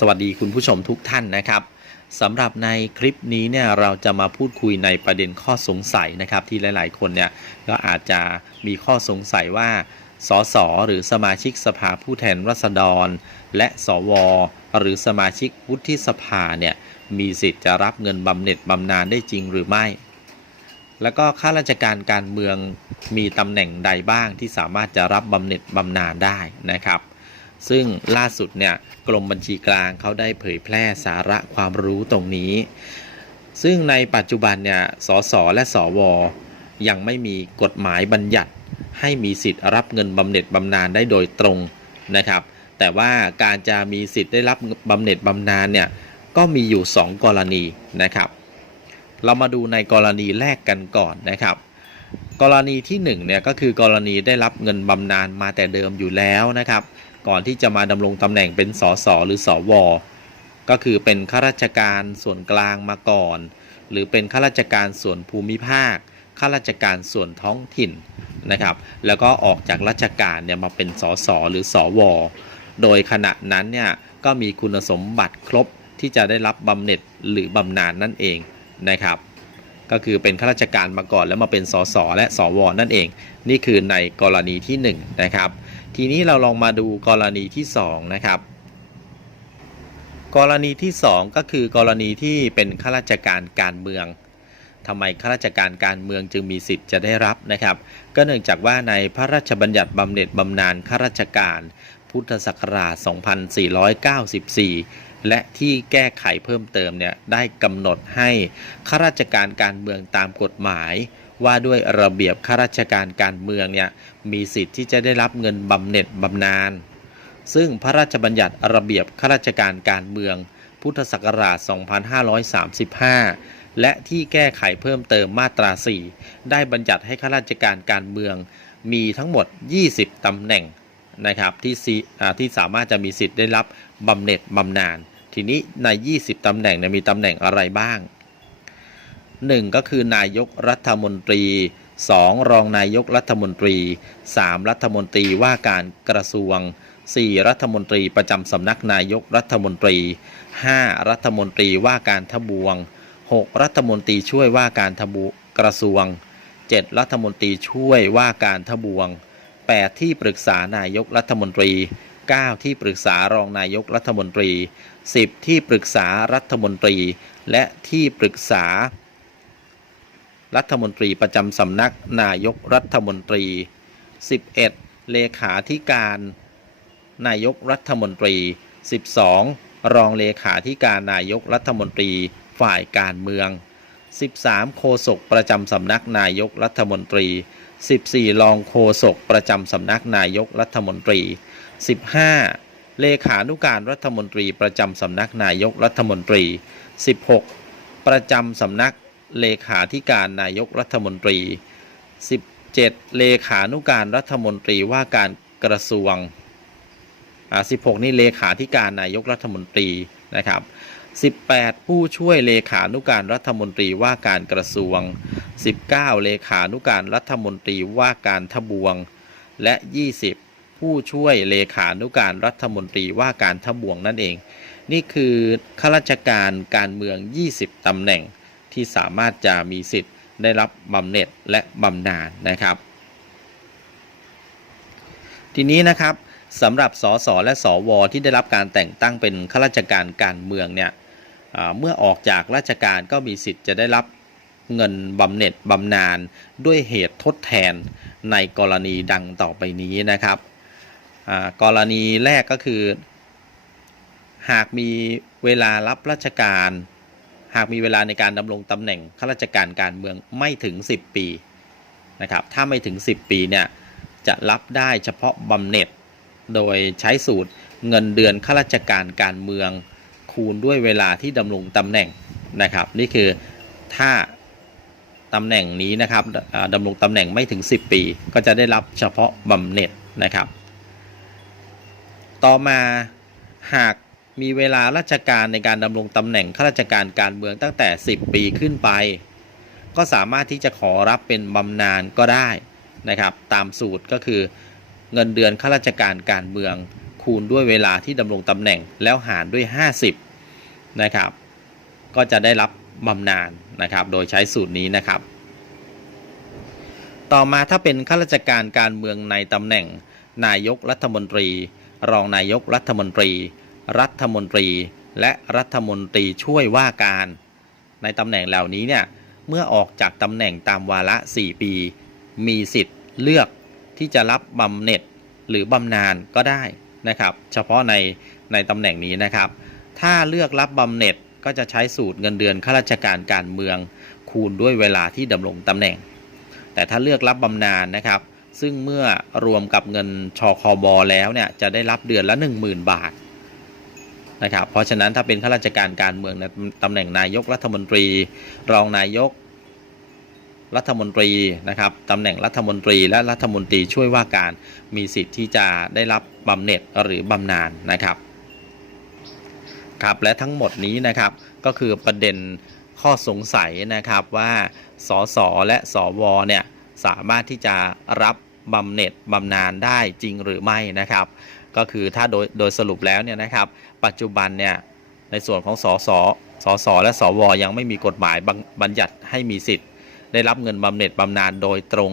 สวัสดีคุณผู้ชมทุกท่านนะครับสำหรับในคลิปนี้เนี่ยเราจะมาพูดคุยในประเด็นข้อสงสัยนะครับ ที่หลาย ๆ คนเนี่ยก็อาจจะมีข้อสงสัยว่าสสหรือสมาชิกสภาผู้แทนราษฎร และสว หรือสมาชิกวุฒิสภาเนี่ยมีสิทธิ์จะรับเงินบำเหน็จบำนาญได้จริงหรือไม่ แล้วก็ข้าราชการการเมืองมีตำแหน่งใดบ้างที่สามารถจะรับบำเหน็จบำนาญได้นะครับ ซึ่งล่าสุดเนี่ยกรมบัญชีกลางเขาได้เผยแพร่สาระความรู้ตรงนี้ ซึ่งในปัจจุบันเนี่ยสสและสวยังไม่มีกฎหมายบัญญัติ ให้มีสิทธิ์รับเงินบำเหน็จบำนาญได้โดยตรงนะครับ แต่ว่าการจะมีสิทธิ์ได้รับบำเหน็จบำนาญเนี่ยก็มีอยู่ 2 กรณีนะครับ เรามาดูในกรณีแรกกันก่อนนะครับ กรณีที่1เนี่ยก็คือกรณีได้รับเงินบำนาญมาแต่เดิมอยู่แล้วนะครับ ก่อนที่จะมาดำรงตำแหน่งเป็นสสหรือสวก็คือเป็นข้าราชการส่วนกลางมาก่อน หรือเป็นข้าราชการส่วนภูมิภาคข้าราชการส่วนท้องถิ่นนะครับ แล้วก็ออกจากราชการเนี่ยมาเป็นสสหรือสวโดยขณะนั้นเนี่ยก็มีคุณสมบัติครบที่จะได้รับบำเหน็จหรือบำนาญนั่นเองนะครับ ก็คือเป็นข้าราชการมาก่อนแล้วมาเป็นสสและสวนั่นเอง นี่คือในกรณีที่1นะครับ ทีนี้เราลองมาดูกรณีที่2นะครับ กรณีที่ 2 ก็คือกรณีที่เป็นข้าราชการการเมืองทำไมข้าราชการการเมืองจึงมีสิทธิ์จะได้รับนะครับ ก็เนื่องจากว่าในพระราชบัญญัติบำเหน็จบำนาญข้าราชการ พุทธศักราช 2494 และที่แก้ไขเพิ่มเติมเนี่ยได้กำหนดให้ข้าราชการการเมืองตามกฎหมาย ว่าด้วยระเบียบข้าราชการการเมืองเนี่ยมีสิทธิ์ที่จะได้รับเงินบำเหน็จบำนาญซึ่งพระราชบัญญัติระเบียบข้าราชการการเมือง พุทธศักราช 2535 และที่แก้ไขเพิ่มเติมมาตรา 4 ได้บัญญัติให้ข้าราชการการเมือง มีทั้งหมด 20ตำแหน่งนะครับที่ที่สามารถจะมีสิทธิ์ได้รับบำเหน็จบำนาญ ทีนี้ใน 20ตำแหน่งเนี่ยมีตำแหน่งอะไรบ้าง 1 ก็คือนายกรัฐมนตรี 2. รองนายกรัฐมนตรี 3. รัฐมนตรีว่าการกระทรวง 4. รัฐมนตรีประจำสำนักนายกรัฐมนตรี 5. รัฐมนตรีว่าการทบวง 6. รัฐมนตรีช่วยว่าการทบกระทรวง 7. รัฐมนตรีช่วยว่าการทบวง 8. ที่ปรึกษานายกรัฐมนตรี 9. ที่ปรึกษารองนายกรัฐมนตรี 10. ที่ปรึกษารัฐมนตรี และที่ปรึกษา รัฐมนตรีประจำสำนักนายกรัฐมนตรี 11. เลขาธิการ นายกรัฐมนตรี 12. รองเลขาธิการนายกรัฐมนตรีฝ่ายการเมือง 13. โฆษกประจำสำนักนายกรัฐมนตรี 14. รองโฆษกประจำสำนักนายกรัฐมนตรี 15. เลขานุการรัฐมนตรีประจำสำนักนายกรัฐมนตรี 16. ประจำสำนักเลขาธิการนายกรัฐมนตรี 17. เลขานุการรัฐมนตรีว่าการกระทรวงอ่า16 นี่เลขาธิการนายกรัฐมนตรีนะครับ18 ผู้ช่วยเลขานุการรัฐมนตรีว่าการกระทรวง 19 เลขานุการรัฐมนตรีว่าการทบวง และ 20 ผู้ช่วยเลขานุการรัฐมนตรีว่าการทบวงนั่นเอง นี่คือข้าราชการการเมือง 20 ตำแหน่งที่สามารถจะมีสิทธิ์ได้รับบำเหน็จและบำนาญนะครับ ทีนี้นะครับสำหรับสสและสวที่ได้รับการแต่งตั้งเป็นข้าราชการการเมืองเนี่ยเมื่อออกจากราชการก็มีสิทธิ์จะได้รับเงินบำเหน็จบำนาญด้วยเหตุทดแทนในกรณีดังต่อไปนี้นะครับ กรณีแรกก็คือ หากมีเวลารับราชการ หากมีเวลาในการดำรงตำแหน่งข้าราชการการเมืองไม่ถึง 10 ปีนะครับถ้าไม่ถึง 10 ปีเนี่ยจะรับได้เฉพาะบำเหน็จโดยใช้สูตรเงินเดือนข้าราชการการเมืองคูณด้วยเวลาที่ดำรงตำแหน่งนะครับ นี่คือถ้าตำแหน่งนี้นะครับดำรงตำแหน่งไม่ถึง 10 ปี ก็จะได้รับเฉพาะบำเหน็จนะครับ ต่อมาหากมีเวลาราชการในการดำรงตำแหน่งข้าราชการการเมืองตั้งแต่ 10 ปีขึ้นไป ก็สามารถที่จะขอรับเป็นบำนาญก็ได้นะครับ ตามสูตรก็คือเงินเดือนข้าราชการการเมือง คูณด้วยเวลาที่ดำรงตำแหน่งแล้วหารด้วย 50นะครับ ก็จะได้รับบำนาญนะครับ โดยใช้สูตรนี้นะครับ ต่อมาถ้าเป็นข้าราชการการเมืองในตำแหน่งนายกรัฐมนตรี รองนายกรัฐมนตรี รัฐมนตรี และรัฐมนตรีช่วยว่าการ ในตำแหน่งเหล่านี้เนี่ยเมื่อออกจากตำแหน่งตามวาระ 4 ปี มีสิทธิ์เลือกที่จะรับบำเหน็จหรือบำนาญก็ได้นะครับ เฉพาะในในตำแหน่งนี้นะครับ ถ้าเลือกรับบำเหน็จก็จะใช้สูตรเงินเดือนข้าราชการการเมือง คูณด้วยเวลาที่ดำรงตำแหน่ง แต่ถ้าเลือกรับบำนาญนะครับ ซึ่งเมื่อรวมกับเงินชอคบอแล้วเนี่ยจะได้รับเดือนละ 10,000 บาทนะครับเพราะฉะนั้นถ้าเป็นข้าราชการการเมืองในตำแหน่งนายกรัฐมนตรี รองนายกรัฐมนตรีนะครับตำแหน่งรัฐมนตรีและรัฐมนตรีช่วยว่าการมีสิทธิ์ที่จะได้รับบำเหน็จหรือบำนาญนะครับครับและทั้งหมดนี้นะครับก็คือประเด็นข้อสงสัยนะครับว่าสสและสวเนี่ยสามารถที่จะรับ บำเหน็จบำนาญได้จริงหรือไม่นะครับ ก็คือถ้าโดยโดยสรุปแล้วเนี่ยนะครับ ปัจจุบันเนี่ยในส่วนของสสสสและสวยังไม่มีกฎหมายบังบัญญัติให้มีสิทธิ์ ได้รับเงินบำเหน็จบำนาญโดยตรง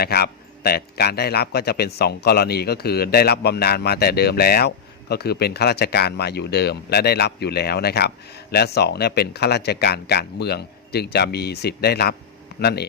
นะครับ แต่การได้รับก็จะเป็น 2 กรณีก็คือได้รับบำนาญมาแต่เดิมแล้ว ก็คือเป็นข้าราชการมาอยู่เดิม และได้รับอยู่แล้วนะครับ และ2เนี่ยเป็นข้าราชการการเมืองจึงจะมีสิทธิ์ได้รับนั่นเอง